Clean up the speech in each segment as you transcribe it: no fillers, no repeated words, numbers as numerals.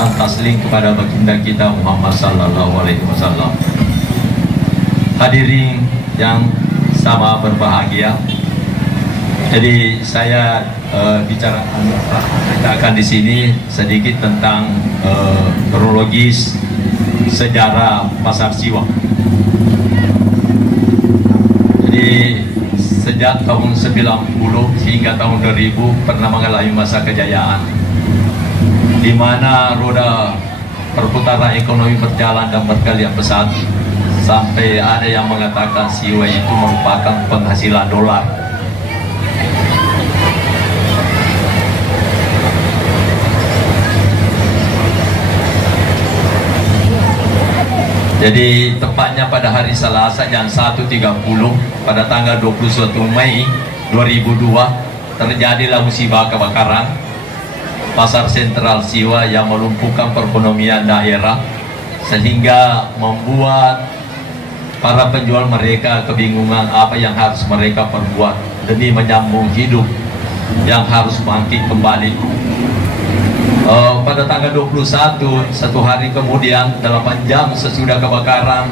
dan taslim kepada baginda kita Muhammad sallallahu alaihi wasallam. Hadirin yang sama berbahagia. Jadi saya bicarakan di sini sedikit tentang kronologis sejarah Pasar Siwa. Jadi sejak tahun 90 hingga tahun 2000 pernah mengalami masa kejayaan, di mana roda perputaran ekonomi berjalan dan berkelihat pesat, sampai ada yang mengatakan Siwa itu merupakan penghasilan dolar. Jadi tepatnya pada hari Selasa jam 1.30 pada tanggal 21 Mei 2002 terjadilah musibah kebakaran Pasar Sentral Siwa yang melumpuhkan perekonomian daerah, sehingga membuat para penjual mereka kebingungan apa yang harus mereka perbuat demi menyambung hidup yang harus bangkit kembali. Pada tanggal 21, satu hari kemudian, 8 jam sesudah kebakaran,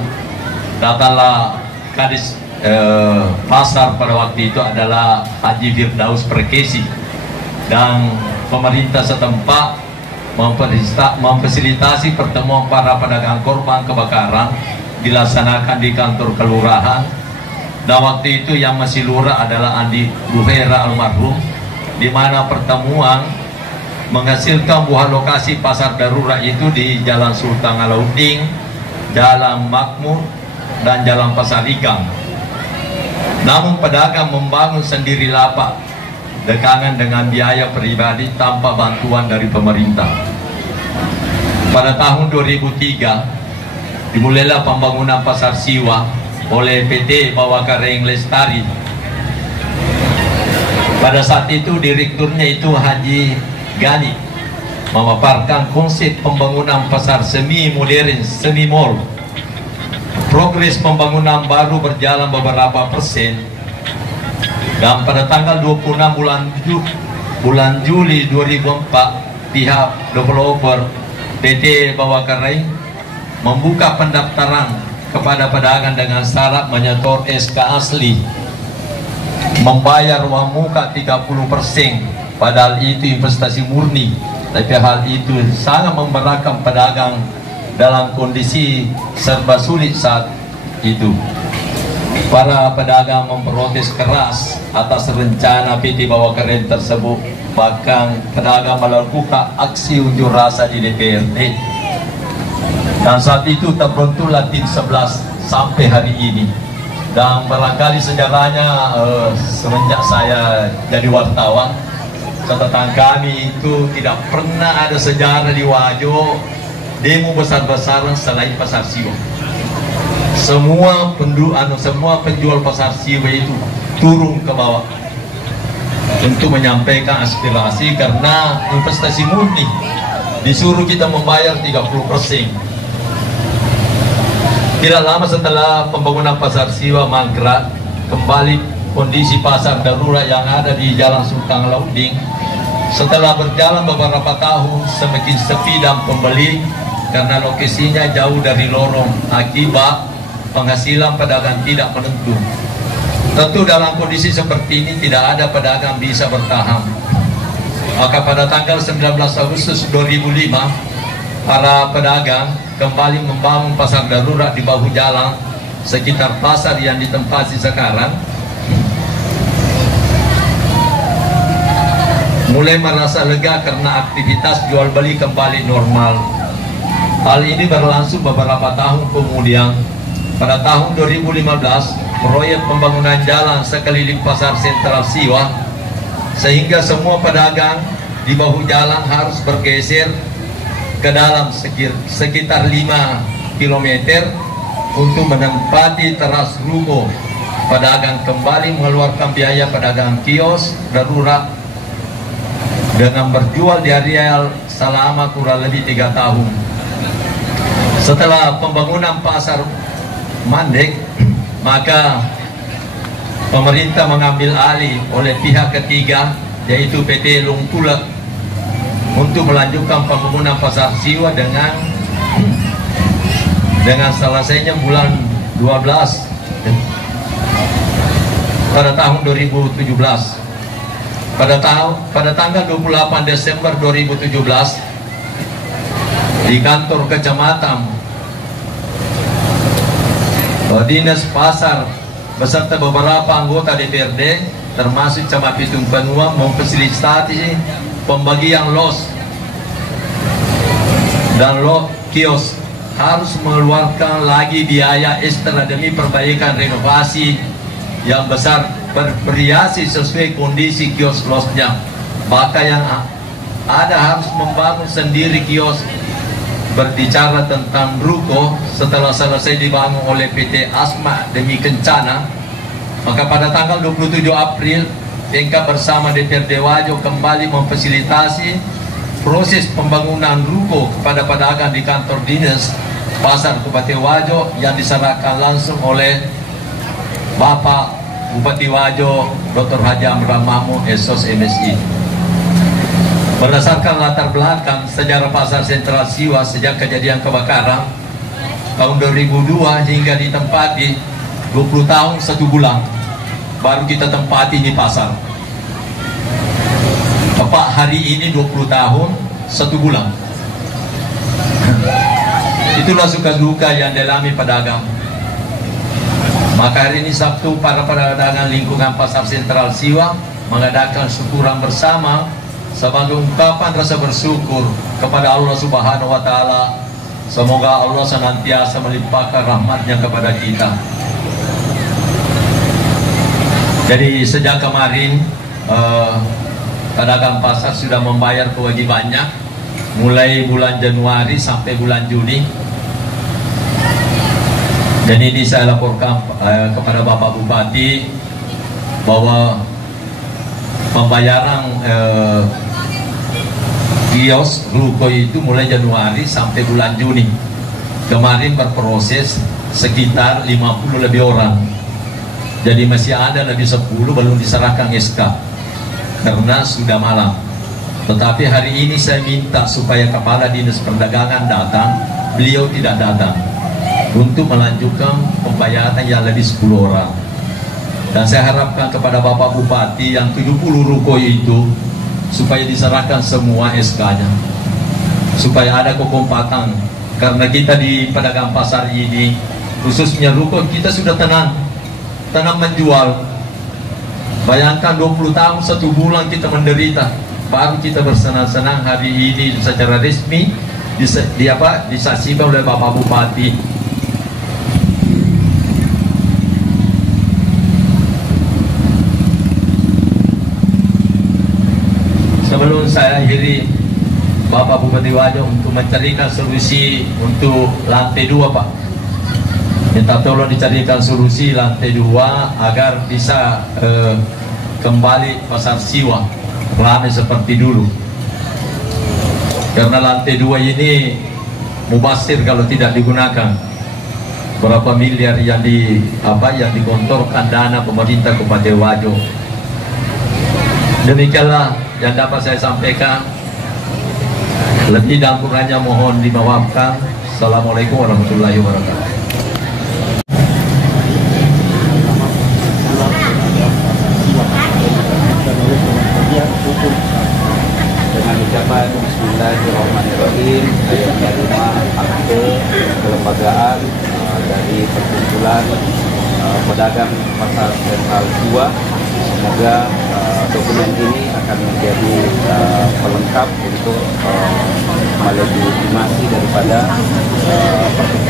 datanglah kadis pasar pada waktu itu adalah Haji Firdaus Perkesi, dan pemerintah setempat memfasilitasi pertemuan para pedagang korban kebakaran dilaksanakan di kantor kelurahan. Dan waktu itu yang masih lurah adalah Andi Buhera almarhum, di mana pertemuan menghasilkan buah lokasi pasar darurat itu di Jalan Sultan Alauddin, Jalan Makmur, dan Jalan Pasar Ikan. Namun pedagang membangun sendiri lapak dekangan dengan biaya pribadi tanpa bantuan dari pemerintah. Pada tahun 2003 dimulailah pembangunan Pasar Siwa oleh PT Bawakareng Lestari. Pada saat itu direkturnya itu Haji Gani memaparkan konsep pembangunan pasar semi modern, semi mall. Progres pembangunan baru berjalan beberapa persen, dan pada tanggal 26 bulan Juli 2004 pihak developer PT Bawakareng membuka pendaftaran kepada pedagang dengan syarat menyetor SK asli, membayar uang muka 30%. Padahal itu investasi murni, tapi hal itu sangat memberatkan pedagang dalam kondisi serba sulit saat itu. Para pedagang memprotes keras atas rencana PT Bawakareng tersebut. Bahkan pedagang melakukan aksi unjuk rasa di DPRD. Dan saat itu terbentuklah tim 11 sampai hari ini. Dan barangkali sejarahnya semenjak saya jadi wartawan, catatan kami itu tidak pernah ada sejarah di Wajo demo besar-besaran selain Pasar Siwa. Semua penjual Pasar Siwa itu turun ke bawah untuk menyampaikan aspirasi, karena investasi murni disuruh kita membayar 30%. Tidak lama setelah pembangunan Pasar Siwa mangkrak, kembali kondisi pasar darurat yang ada di Jalan Sultan Alauddin. Setelah berjalan beberapa tahun, semakin sepi dan pembeli karena lokasinya jauh dari lorong, akibat penghasilan pedagang tidak menentu. Tentu dalam kondisi seperti ini tidak ada pedagang bisa bertahan. Maka pada tanggal 19 Agustus 2005 para pedagang kembali membangun pasar darurat di bahu jalan sekitar pasar yang ditempati sekarang. Mulai merasa lega karena aktivitas jual beli kembali normal. Hal ini berlangsung beberapa tahun kemudian. Pada tahun 2015, proyek pembangunan jalan sekeliling Pasar Sentral Siwa, sehingga semua pedagang di bahu jalan harus bergeser ke dalam sekitar 5 km untuk menempati teras ruko. Pedagang kembali mengeluarkan biaya pedagang kios darurat dengan berjual di areal selama kurang lebih 3 tahun. Setelah pembangunan pasar mandek, maka pemerintah mengambil alih oleh pihak ketiga, yaitu PT Lungpula, untuk melanjutkan pembangunan pasar Siwa dengan selesainya bulan 12 pada tahun 2017. Pada tanggal 28 Desember 2017 di kantor kecamatan Dinas Pasar beserta beberapa anggota DPRD termasuk Camat Pitung Penua memfasilitasi pembagian los dan kios harus mengeluarkan lagi biaya ekstra demi perbaikan renovasi yang besar bervariasi sesuai kondisi kios losnya. Maka yang ada harus membangun sendiri kios. Berbicara tentang ruko setelah selesai dibangun oleh PT Asma demi Kencana, maka pada tanggal 27 April Pemkab bersama DPRD Wajo kembali memfasilitasi proses pembangunan ruko kepada pedagang di kantor dinas Pasar Bupati Wajo yang diserahkan langsung oleh Bapak Bupati Wajo Dr. Haji Amran Mahmud SOS MSI. Berdasarkan latar belakang sejarah Pasar Sentral Siwa sejak kejadian kebakaran tahun 2002 hingga ditempati 20 tahun 1 bulan baru kita tempati di pasar. Bapak hari ini 20 tahun 1 bulan. Itulah suka duka yang dialami pedagang. Maka hari ini Sabtu para pedagang lingkungan Pasar Sentral Siwa mengadakan syukuran bersama sebagai ungkapan rasa bersyukur kepada Allah Subhanahu wa Ta'ala. Semoga Allah senantiasa melimpahkan rahmatnya kepada kita. Jadi sejak kemarin pedagang pasar sudah membayar kewajibannya mulai bulan Januari sampai bulan Juni. Dan ini saya laporkan kepada Bapak Bupati bahwa pembayaran kios ruko itu mulai Januari sampai bulan Juni. Kemarin berproses sekitar 50 lebih orang. Jadi masih ada lebih 10 belum diserahkan SK karena sudah malam. Tetapi hari ini saya minta supaya Kepala Dinas Perdagangan datang. Beliau tidak datang untuk melanjutkan pembayaran yang lebih 10 orang. Dan saya harapkan kepada Bapak Bupati yang 70 ruko itu supaya diserahkan semua SK-nya, supaya ada kekompakan. Karena kita di pedagang pasar ini, khususnya ruko, kita sudah tenang menjual. Bayangkan 20 tahun 1 bulan kita menderita, baru kita bersenang-senang hari ini secara resmi disaksikan oleh Bapak Bupati. Sebelum saya akhiri, Bapak Bupati Wajo untuk mencarikan solusi untuk lantai 2, Pak. Minta tolong dicarikan solusi lantai 2 agar bisa kembali Pasar Siwa ramai seperti dulu. Karena lantai 2 ini mubazir kalau tidak digunakan. Berapa miliar yang digontorkan dana pemerintah Kabupaten Wajo. Demikianlah yang dapat saya sampaikan. Lebih dan kurangnya mohon dimaafkan. Assalamualaikum warahmatullahi wabarakatuh. Dengan ucapan Bismillahirrahmanirrahim, saya menerima akte kelembagaan dari perkumpulan pedagang Pasar Sentral Siwa. Semoga dokumen ini akan menjadi pelengkap untuk melegitimasi daripada perkumpulan